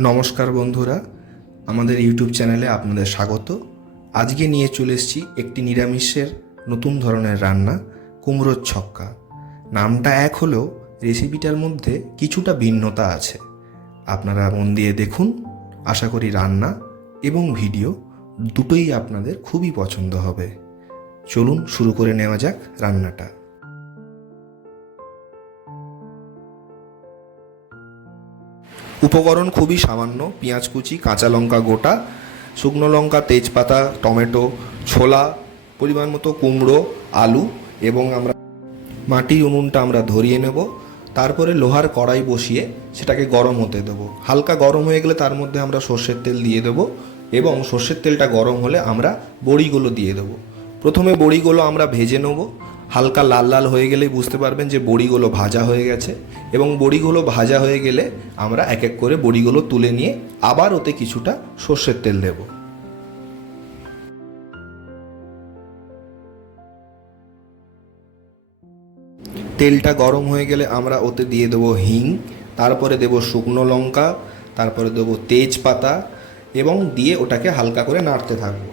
নমস্কার বন্ধুরা, আমাদের ইউটিউব চ্যানেলে আপনাদের স্বাগত। আজকে নিয়ে চলে এসেছি একটি নিরামিষের নতুন ধরনের রান্না, কুমড়োর ছক্কা। নামটা এক হলেও রেসিপিটার মধ্যে কিছুটা ভিন্নতা আছে। আপনারা মন দিয়ে দেখুন, আশা করি রান্না এবং ভিডিও দুটোই আপনাদের খুবই পছন্দ হবে। চলুন শুরু করে নেওয়া যাক রান্নাটা। উপকরণ খুবই সামান্য, পেঁয়াজ কুচি, কাঁচা লঙ্কা গোটা, শুকনো লঙ্কা, তেজপাতা, টমেটো, ছোলা, পরিমাণ মতো কুমড়ো, আলু এবং আমরা মাটির উনুনটা আমরা ধরিয়ে নেব। তারপরে লোহার কড়াই বসিয়ে সেটাকে গরম হতে দেবো। হালকা গরম হয়ে গেলে তার মধ্যে আমরা সর্ষের তেল দিয়ে দেবো এবং সর্ষের তেলটা গরম হলে আমরা বড়িগুলো দিয়ে দেবো। প্রথমে বড়িগুলো আমরা ভেজে নেব। হালকা লাল লাল হয়ে গেলেই বুঝতে পারবেন যে বড়িগুলো ভাজা হয়ে গেছে এবং বড়িগুলো ভাজা হয়ে গেলে আমরা এক এক করে বড়িগুলো তুলে নিয়ে আবার ওতে কিছুটা সর্ষের তেল দেবো। তেলটা গরম হয়ে গেলে আমরা ওতে দিয়ে দেবো হিং, তারপরে দেবো শুকনো লঙ্কা, তারপরে দেবো তেজপাতা এবং দিয়ে ওটাকে হালকা করে নাড়তে থাকব।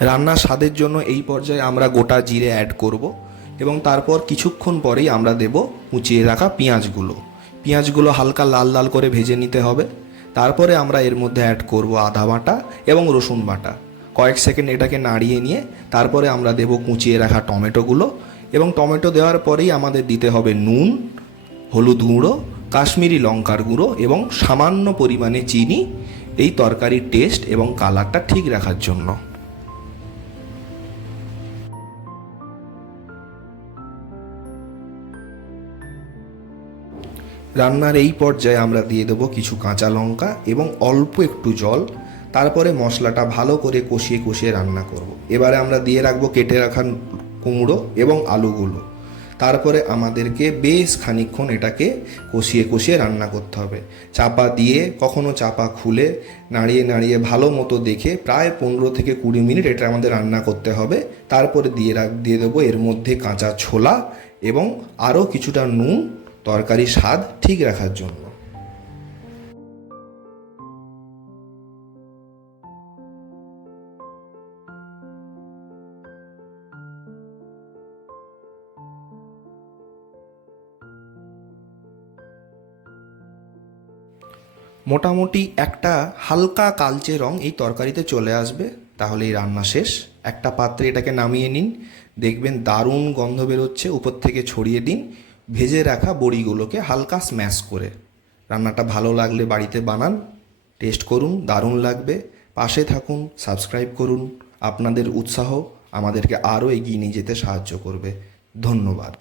রান্নার স্বাদের জন্য এই পর্যায়ে আমরা গোটা জিরে অ্যাড করব এবং তারপর কিছুক্ষণ পরেই আমরা দেব কুচিয়ে রাখা পেঁয়াজগুলো। পেঁয়াজগুলো হালকা লাল লাল করে ভেজে নিতে হবে। তারপরে আমরা এর মধ্যে অ্যাড করব আদা বাটা এবং রসুন বাটা। কয়েক সেকেন্ড এটাকে নাড়িয়ে নিয়ে তারপরে আমরা দেব কুচিয়ে রাখা টমেটোগুলো এবং টমেটো দেওয়ার পরেই আমাদের দিতে হবে নুন, হলুদ গুঁড়ো, কাশ্মীরি লঙ্কার গুঁড়ো এবং সামান্য পরিমাণে চিনি এই তরকারির টেস্ট এবং কালারটা ঠিক রাখার জন্য। রান্নার এই পর্যায়ে আমরা দিয়ে দেবো কিছু কাঁচা লঙ্কা এবং অল্প একটু জল। তারপরে মশলাটা ভালো করে কষিয়ে কষিয়ে রান্না করব। এবারে আমরা দিয়ে রাখব কেটে রাখা কুমড়ো এবং আলুগুলো। তারপরে আমাদেরকে বেশ খানিকক্ষণ এটাকে কষিয়ে কষিয়ে রান্না করতে হবে। চাপা দিয়ে, কখনো চাপা খুলে, নাড়িয়ে নাড়িয়ে ভালো মতো দেখে প্রায় পনেরো থেকে কুড়ি মিনিট এটা আমাদের রান্না করতে হবে। তারপরে দিয়ে রাখ, দিয়ে দেবো এর মধ্যে কাঁচা ছোলা এবং আরও কিছুটা নুন তরকারির স্বাদ ঠিক রাখার জন্য। মোটামুটি একটা হালকা কালচে রং এই তরকারিতে চলে আসবে। তাহলে এই রান্না শেষ। একটা পাত্রে এটাকে নামিয়ে নিন। দেখবেন দারুণ গন্ধ বেরোচ্ছে। উপর থেকে ছড়িয়ে দিন। ভেজে রাখা বড়িগুলোকে হালকা স্ম্যাশ করে। রান্নাটা ভালো লাগলে বাড়িতে বানান টেস্ট করুন, দারুণ লাগবে। পাশে থাকুন সাবস্ক্রাইব করুন। আপনাদের উৎসাহ আমাদেরকে আরও এগিয়ে নিয়ে যেতে সাহায্য করবে। ধন্যবাদ।